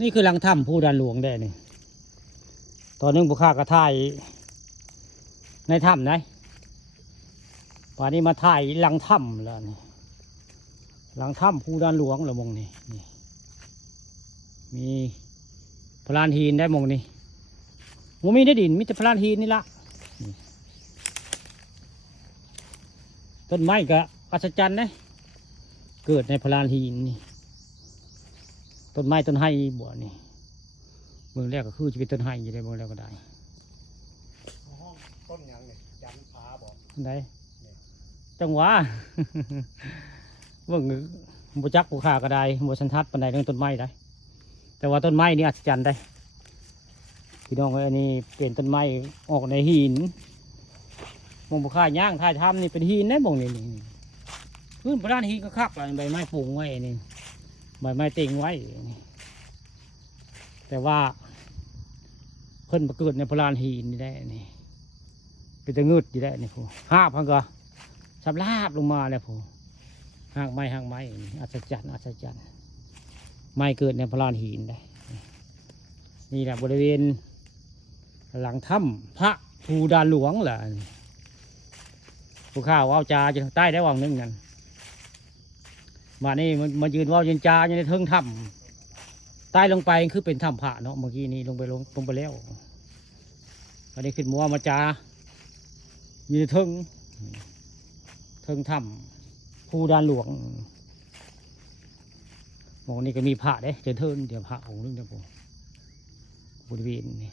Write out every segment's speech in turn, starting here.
นี่คือหลังถ้ำผู้ดันหลวงได้นี่ตอนนึงผู้ข้ากระถ่ายในถ้ำนะป่านนี้มาถ่ายหลังถ้ำแล้วนี่หลังถ้ำผู้ดันหลวงแล้วมองนี่มีพลานหินได้มองนี่มันมีได้ดินมีแต่พลานหินนี่ละต้นไม้ก็อัศจรรย์นะเกิดในพลานหินนี่ต้นไม้ต้นไห้บ่นี่เมืองแรกก็คือจะเป็นต้นไห้อยู่ในเมืองแล้วก็ได้ห้องต้นยังเนี่ยจันทาบอกได้จังหวะ เมืองบุจักบุขาก็ได้บุชันทัดปันไดเรื่องต้นไม้ได้แต่ว่าต้นไม้นี่อัศจรรย์ได้พี่น้องอันนี้เป็นต้นไม้ออกในหินมองบุขาย่างท่ายทำนี่เป็นหินนะมองนี่พื้นประดานหินก็คักใบไม้ปลูกไว้นี่ใบไม้เต็งไว้แต่ว่าเพิ่นมาเกิดในพลานหินนี่ได้นี่เป็นตะงึดอยู่ได้นี่ผู้ห้าพันก็สับลาบลงมาแล้วผู้ห่างไม้อัศจรรย์ไม้เกิดในพลานหินได้นี่แหละบริเวณหลังถ้ำพระภูดานหลวงแหละผู้ข้าวว่าวจาจะใต้ได้วังนึงนั่นมานี่มายืนว่าวยืนจาอยู่ในเทิงถ้ำใต้ลงไปคือเป็นถ้ำพระเนาะเมื่อกี้นี้ลงไปแล้วอันนี้ขึ้นมัวมาจาอยู่ในเทิงถ้ำภูดานหลวงมองนี่ก็มีพระเด้เดินเดี๋ยวพระองค์นึงเดี๋ยวผมบริเวณนี่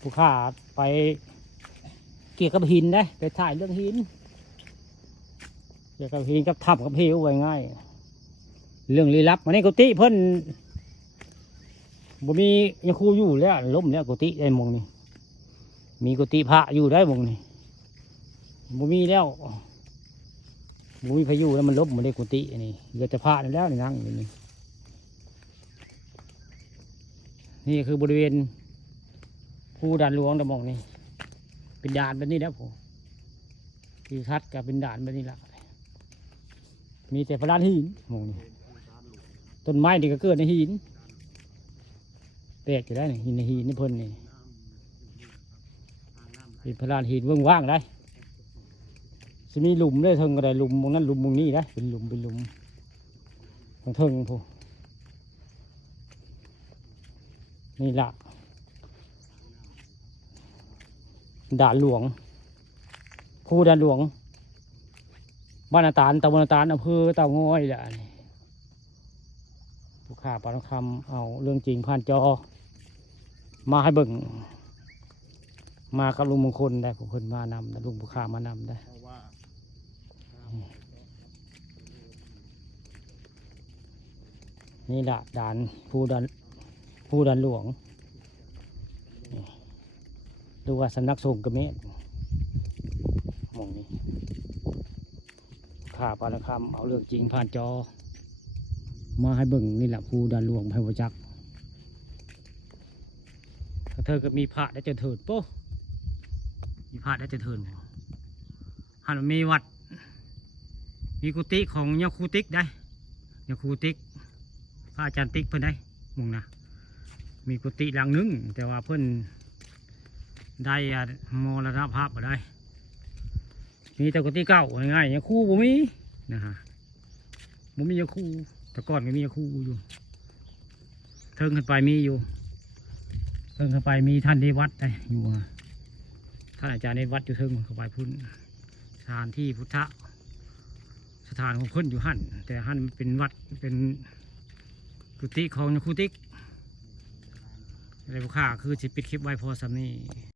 ผู้ข้าไปเกี่ยวกับหินได้ไปถ่ายเรื่องหินเกี่ยวกับหินกับถ้ำกับเหวไว้ง่ายเรื่องลี้ลับอันนี้กุฏิเพิ่นบ่มียังคูอยู่แล้วล้มแล้วกุฏิได้มองนี่มีกุฏิพระอยู่ได้มองนี่บ่มีแล้วบ่มีพายุแล้วมันล้มมาได้กุฏินี่เหลือแต่พระนี่แล้วนี่นั่งอยู่นี่นี่คือบริเวณภูด่านหลวงตะมองนี่เป็นด่านแบบนี้แล้วผมที่ทัดกับเป็นด่านแบบนี้ละมีแต่พลานหินมองนี่ต้นไม้นี่ก็เกิดในหินแตกอยู่ได้นี่หินในหินนี่เพิ่นนี่เป็นพลานหินว่างๆได้จะมีหลุมได้เทิงก็ได้หลุมตรงนั้นหลุมตรงนี้ได้เป็นหลุมของเทิงพวกนี่ละด่านหลวงภูด่านหลวงบ้านนาตาลตำบลนาตาลอำเภอเต่างอยแหละผู้ข่าปานคำเอาเรื่องจริงผ่านจอมาให้เบิ่งมากับลุงมงคลได้ผู้คนมานำนะลุงผู้ข่ามานำได้นี่แหละด่านภูด่านหลวงดูว่าสำนักสงฆ์กระเมดมองนี้ข่าปานคำเอาเรื่องจริงผ่านจอมาให้เบิ่งนี่แหละภูด่านหลวงไพวจักรเธอก็มีพระได้เจริญโป้มีพระได้เจริญหันมีวัดมีกุฏิของยาคูติกได้ยาคูติกพระอาจารย์ติ๊กเพิ่นได้มองนะมีกุฏิหลังนึงแต่ว่าเพิ่นได้มรณภาพมาได้มีแต่กุฏิเก่าง่ายๆยาคูบ่มีนะฮะบ่มียาคูแต่ก่อนก็มียาคูอยู่เทิงขึ้นไปมีอยู่เทิงขึ้นไปมีท่านที่วัดได้อยู่ท่านอาจารย์ในวัดอยู่เทิงเข้าไปพุ่นสถานที่พุทธสถานของเพิ่นอยู่หั่นแต่หั่นเป็นวัดเป็นกุฏิของยาคูติกอะไรพวกข้าคือสิปิดคลิปไว้พอสำนี้